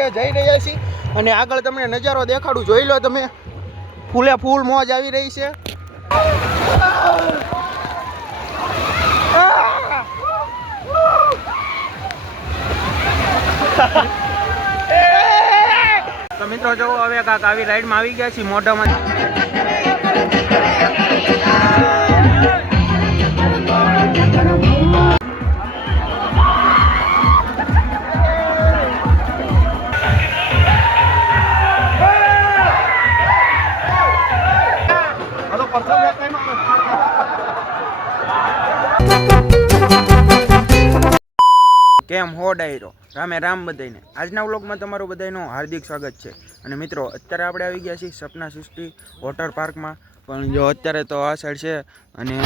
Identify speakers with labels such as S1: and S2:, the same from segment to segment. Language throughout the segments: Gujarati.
S1: આપણે જઈ રહ્યા છીએ. અને આગળ તમને નજારો દેખાડું. જોઈ લો તમે. ફૂલે ફૂલ મોજ આવી રહી છે. તો મિત્રો જો હવે કાંક આવી રાઈડમાં આવી ગયા છીએ મોઢામાં. કેમ હો ડાયરો? રામે રામ બધાઈને આજના વ્લોગમાં તમારું બધાનું હાર્દિક સ્વાગત છે. અને મિત્રો, અત્યારે આપણે આવી ગયા છીએ સપના સૃષ્ટિ વોટર પાર્કમાં. પણ જો અત્યારે તો આ સાઈડ છે અને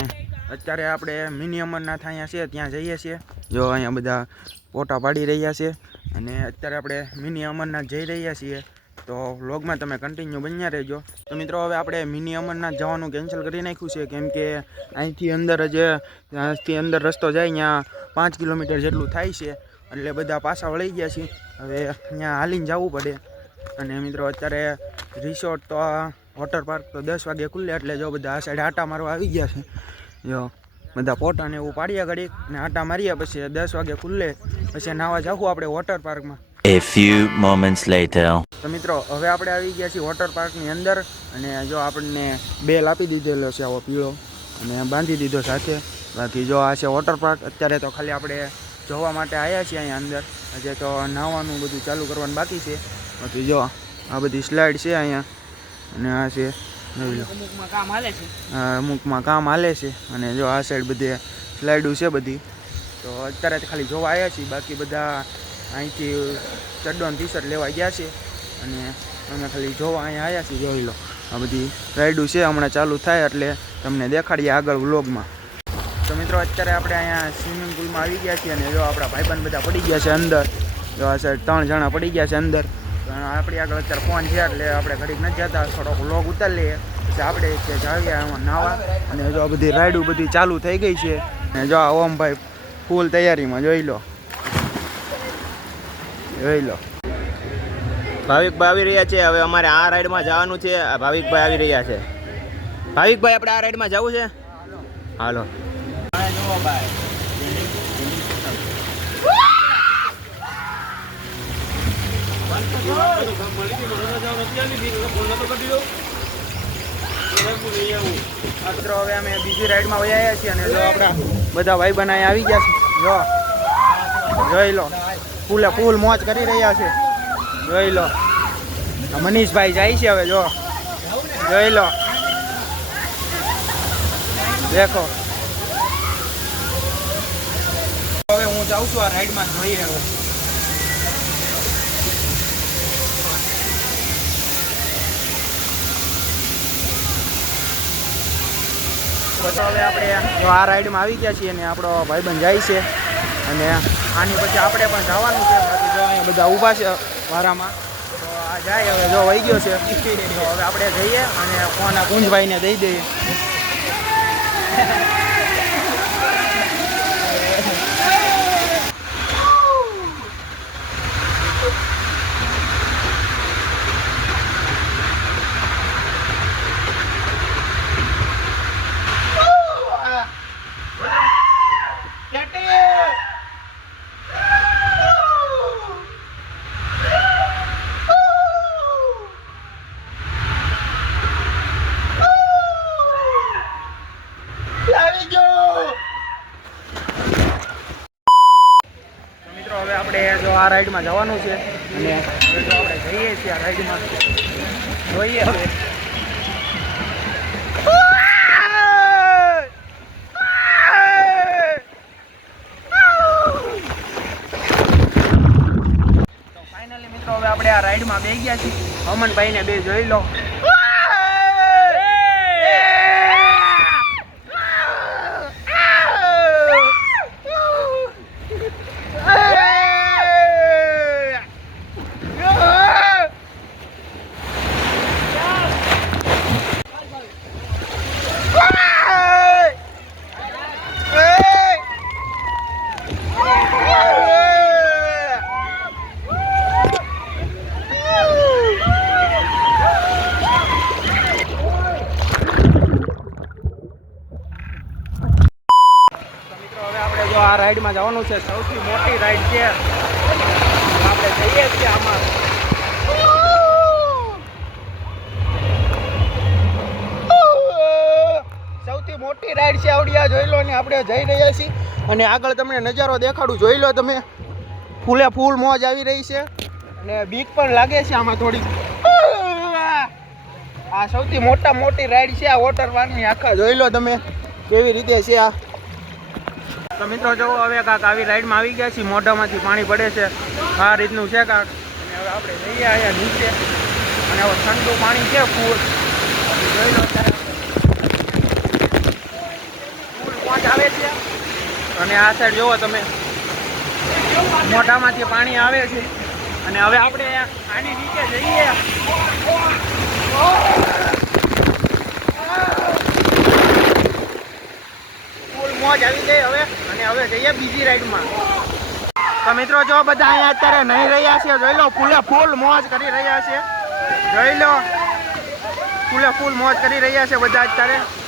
S1: અત્યારે આપણે મિની અમરનાથ અહીંયા છે, ત્યાં જઈએ છીએ. જો અહીંયા બધા ફોટા પાડી રહ્યા છે. અને અત્યારે આપણે મિની અમરનાથ જઈ રહ્યા છીએ. તો વ્લોગમાં તમે કન્ટિન્યુ બન્યા રહેજો. તો મિત્રો, હવે આપણે મિની અમરનાથ જવાનું કેન્સલ કરી નાખ્યું છે. કેમ કે અહીંથી અંદર જે, અહીંથી અંદર રસ્તો જાય ત્યાં પાંચ કિલોમીટર જેટલું થાય છે. એટલે બધા પાછા વળી ગયા છીએ. હવે અહીંયા હાલીને જવું પડે. અને મિત્રો, અત્યારે રિસોર્ટ તો વોટર પાર્ક તો દસ વાગે ખુલ્લે, એટલે જો બધા આ સાઈડ આટા મારવા આવી ગયા છે. જો બધા ફોટા ને એવું પાડ્યા ઘડી ને આટા માર્યા પછી દસ વાગે ખુલ્લે. પછી નાવા જાવું આપણે વોટર પાર્કમાં
S2: A few moments later.
S1: તો મિત્રો હવે આપણે આવી ગયા છીએ વોટર પાર્કની અંદર અને જો આપણને બેલ આપી દીધેલો છે આવો પીળો અને બાંધી દીધો સાથે. બાકી જો આ છે વોટર પાર્ક અત્યારે તો ખાલી આપણે જોવા માટે આવ્યા છીએ અહીંયા અંદર. હજે તો નાહવાનું બધું ચાલુ કરવાનું બાકી છે. બાકી જો આ બધી સ્લાઇડ છે અહીંયા. અને આ છે જોઈ
S3: અમુકમાં કામ હાલે છે.
S1: આ અમુકમાં કામ હાલે છે. અને જો આ સાઈડ બધે સ્લાઇડો છે બધી. તો અત્યારે તો ખાલી જોવા આવ્યા છીએ. બાકી બધા અહીંથી ચડ્ડોન ટી શર્ટ લેવા ગયા છે અને અમે ખાલી જોવા અહીંયા આવ્યા છીએ, જોઈ લો. આ બધી રાઈડું છે, હમણાં ચાલુ થાય એટલે તમને દેખાડીએ આગળ વ્લોગમાં. તો મિત્રો, અત્યારે આપણે અહીંયા સ્વિમિંગ પુલમાં આવી ગયા છીએ અને જો આપણા ભાઈબંધ બધા પડી ગયા છે અંદર. જો આ સાહેબ ત્રણ જણા પડી ગયા છે અંદર. આપણી આગળ અત્યારે ફોન છે એટલે આપણે ઘડીક નથી જતા, થોડોક વ્લોગ ઉતારી લઈએ. પછી આપણે કે જાવીએ આમાં નાવા. અને જો આ બધી રાઈડું બધી ચાલુ થઈ ગઈ છે. અને જો આ ઓમભાઈ ફૂલ તૈયારીમાં, જોઈ લો. જોઈ લો.
S4: ભાવિકભાઈ આવી રહ્યા છે. હવે અમારે આ રાઈડમાં જવાનું છે. ભાવિકભાઈ આવી રહ્યા છે. ભાવિકભાઈ, આપણે આ રાઈડમાં જવું છે? હાલો.
S1: મિત્રો, હવે અમે બીજી રાઈડમાં વયા છીએ અને જો આપણા બધા ભાઈ બનાવી આવી ગયા છે. જો. જોઈ લો. ફૂલે ફૂલ મોજ કરી રહ્યા છે. જોઈ લો. મનીષભાઈ જાય છે હવે, જો. જોઈ લો. દેખો. હવે હું જાઉં છું આ રાઈડમાં જોઈ રહ્યો. હવે આપણે આ રાઈડમાં આવી ગયા છીએ અને આપણો ભાઈબંધ જાય છે. અને આની પછી આપણે પણ જવાનું છે. અહીંયા બધા ઊભા છે વારામાં, તો આ જાય હવે, જો વહી ગયો છે. હવે આપણે જઈએ અને ફોન આ કુંજભાઈને દઈ દઈએ તો મિત્રો હવે આપણે જો આ રાઈડમાં જવાનું છે. અને આપણે જઈએ છીએ આ રાઈડમાં. જોઈએ હવે. ફાઇનલી મિત્રો, હવે આપણે આ રાઈડમાં બે ગયા છીએ. અમનભાઈને બે જોઈ લો. આ જવાનું છે. સૌથી મોટી રાઈડ છે. આપણે જઈએ છીએ આમાં. સૌથી મોટી રાઈડ છે આવડિયા, જોઈ લો ને, આપણે જઈ રહ્યા છીએ. અને આગળ તમને નજારો દેખાડું, જોઈ લો તમે. ફૂલે ફૂલ મોજ આવી રહી છે. અને બીક પણ લાગે છે આમાં થોડી આ સૌથી મોટા મોટી રાઈડ છે આ વોટર પાર્કની આખા જોઈ લો તમે, કેવી રીતે છે આ. તો મિત્રો જો હવે કાંક આવી રાઈડમાં આવી ગયા છીએ, મોઢામાંથી પાણી પડે છે. આ રીતનું છે કાંક. અને હવે આપણે જઈએ અહીંયા નીચે. અને હવે ઠંડુ પાણી છે ફૂલ. જોઈ લો ફૂલ મોજ આવે છે. અને આ સાઈડ જોવો તમે. મોઢામાંથી પાણી આવે છે. અને હવે આપણે આની નીચે જઈએ. ફૂલ મોજ આવી ગઈ હવે. હવે જઈએ બીજી રાઈડમાં. તો મિત્રો, જો બધા અહીંયા અત્યારે નહીં રહ્યા છે, જોઈ લો, ફૂલે ફૂલ મોજ કરી રહ્યા છે. જોઈ લો. ફૂલે ફૂલ મોજ કરી રહ્યા છે બધા અત્યારે.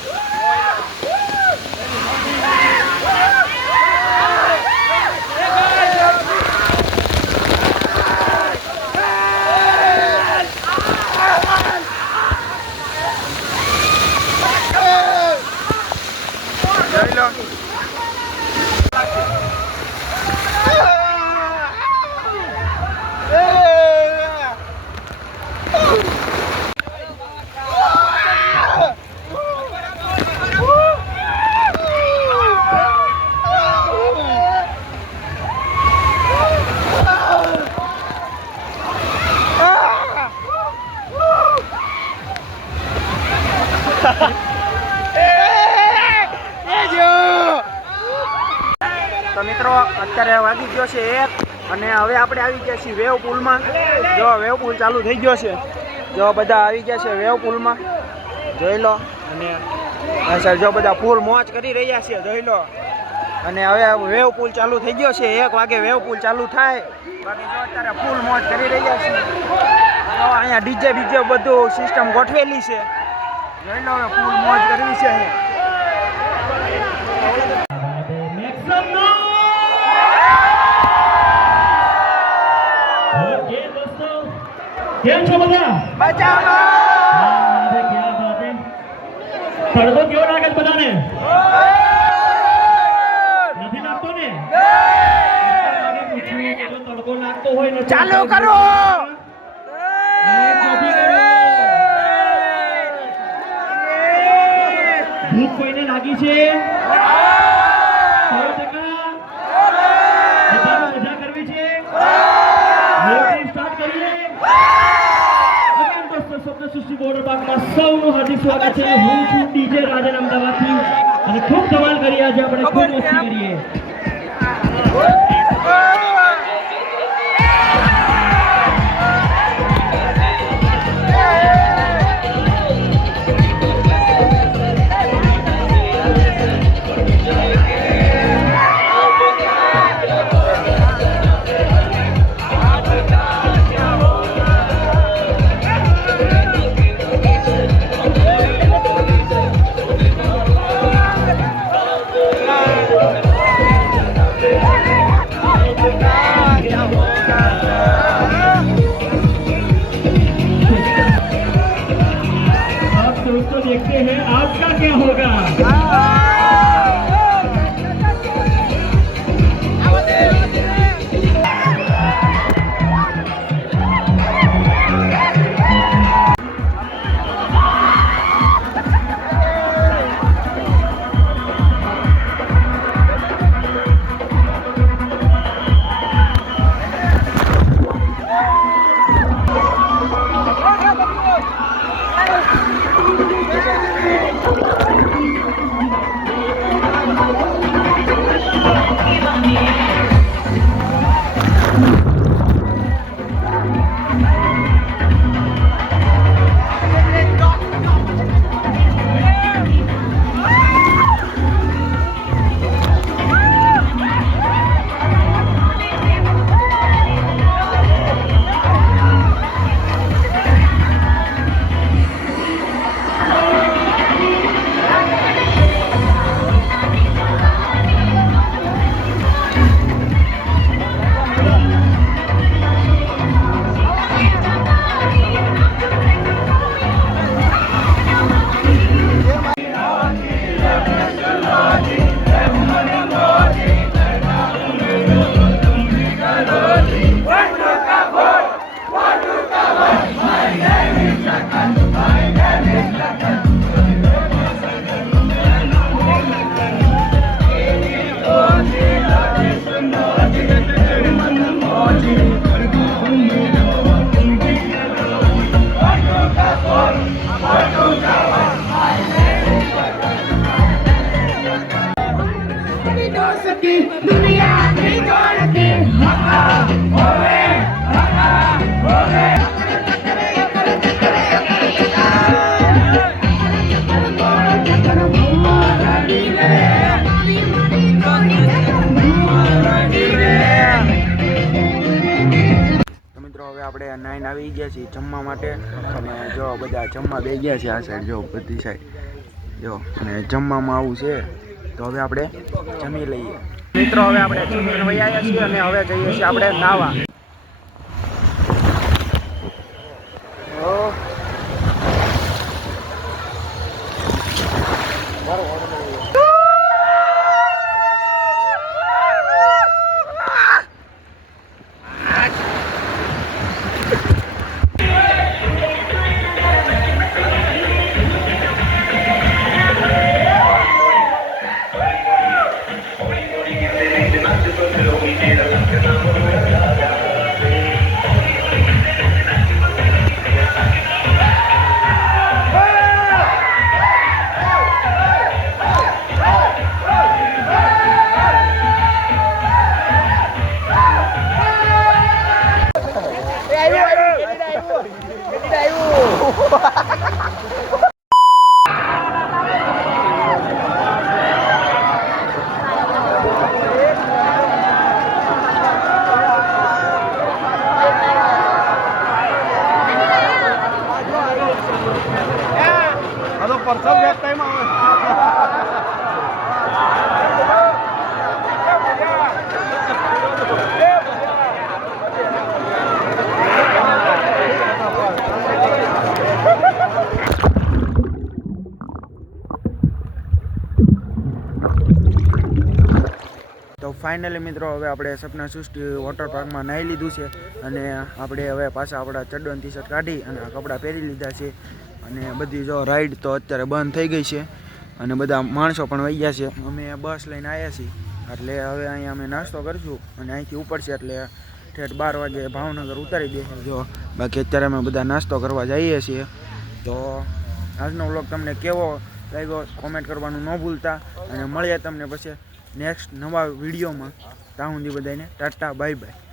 S1: મિત્રો, અત્યારે વાગી ગયો છે એક અને હવે આપણે આવી ગયા છીએ વેવ પુલમાં જો વેવ પુલ ચાલુ થઈ ગયો છે. જો બધા આવી ગયા છે વેવ પુલમાં જોઈ લો. અને સાઈડ જો બધા ફૂલ મોજ કરી રહ્યા છે, જોઈ લો. અને હવે વેવ પુલ ચાલુ થઈ ગયો છે. એક વાગે વેવ પુલ ચાલુ થાય. બાકી જો અત્યારે ફૂલ મોજ કરી રહ્યા છે. અહીંયા ડીજે, બીજે બધું સિસ્ટમ ગોઠવેલી છે. જોઈ લો હવે ફૂલ મોજ કરવી છે
S3: તડકો કેવો લાગે છે બધાને નથી લાગતો ને તડકો લાગતો હોય ને
S1: ચાલુ કરો.
S3: ભૂખ કોઈને લાગી છે સો ટકા બધાને મજા કરવી છે મોટી સ્ટાર્ટ કરીએ અગેન દોસ્તો બોર્ડર સૌનું હાર્દિક સ્વાગત છે હું છું ડીજે રાજન અમદાવાદથી અને ખૂબ ધમાલ કરી આજે આપણે ખૂબ મસ્તી કરીએ.
S1: આવી ગયા છીએ જમવા માટે. અને જો બધા જમવા બે ગયા છે આ સાઈડ જો બધી સાઈડ જો, અને જમવામાં આવું છે. તો હવે આપણે જમી લઈએ. મિત્રો, હવે આપણે જમીને વહી આવ્યા છીએ અને હવે જઈએ છીએ આપણે નાવા તો ફાઇનલી મિત્રો હવે આપણે સપના સૃષ્ટિ વોટર પાર્કમાં નાહી લીધું છે અને આપણે હવે પાછા આપણા ચડ્ડોન ટી શર્ટ કાઢી અને કપડાં પહેરી લીધા છે. અને બધી જો રાઈડ તો અત્યારે બંધ થઈ ગઈ છે અને બધા માણસો પણ વહી ગયા છે. અમે બસ લઈને આવ્યા છીએ. એટલે હવે અહીંયા અમે નાસ્તો કરીશું અને અહીંથી ઉપડશે એટલે ઠેઠ બાર વાગે ભાવનગર ઉતારી દે. જો બાકી અત્યારે અમે બધા નાસ્તો કરવા જઈએ છીએ. તો આજનો વ્લોગ તમને કેવો લાગ્યો? કોમેન્ટ કરવાનું ન ભૂલતા અને મળીએ તમને પછી. નેક્સ્ટ નવા વિડીયોમાં ત્યાં સુધી બધાને ટાટા બાય બાય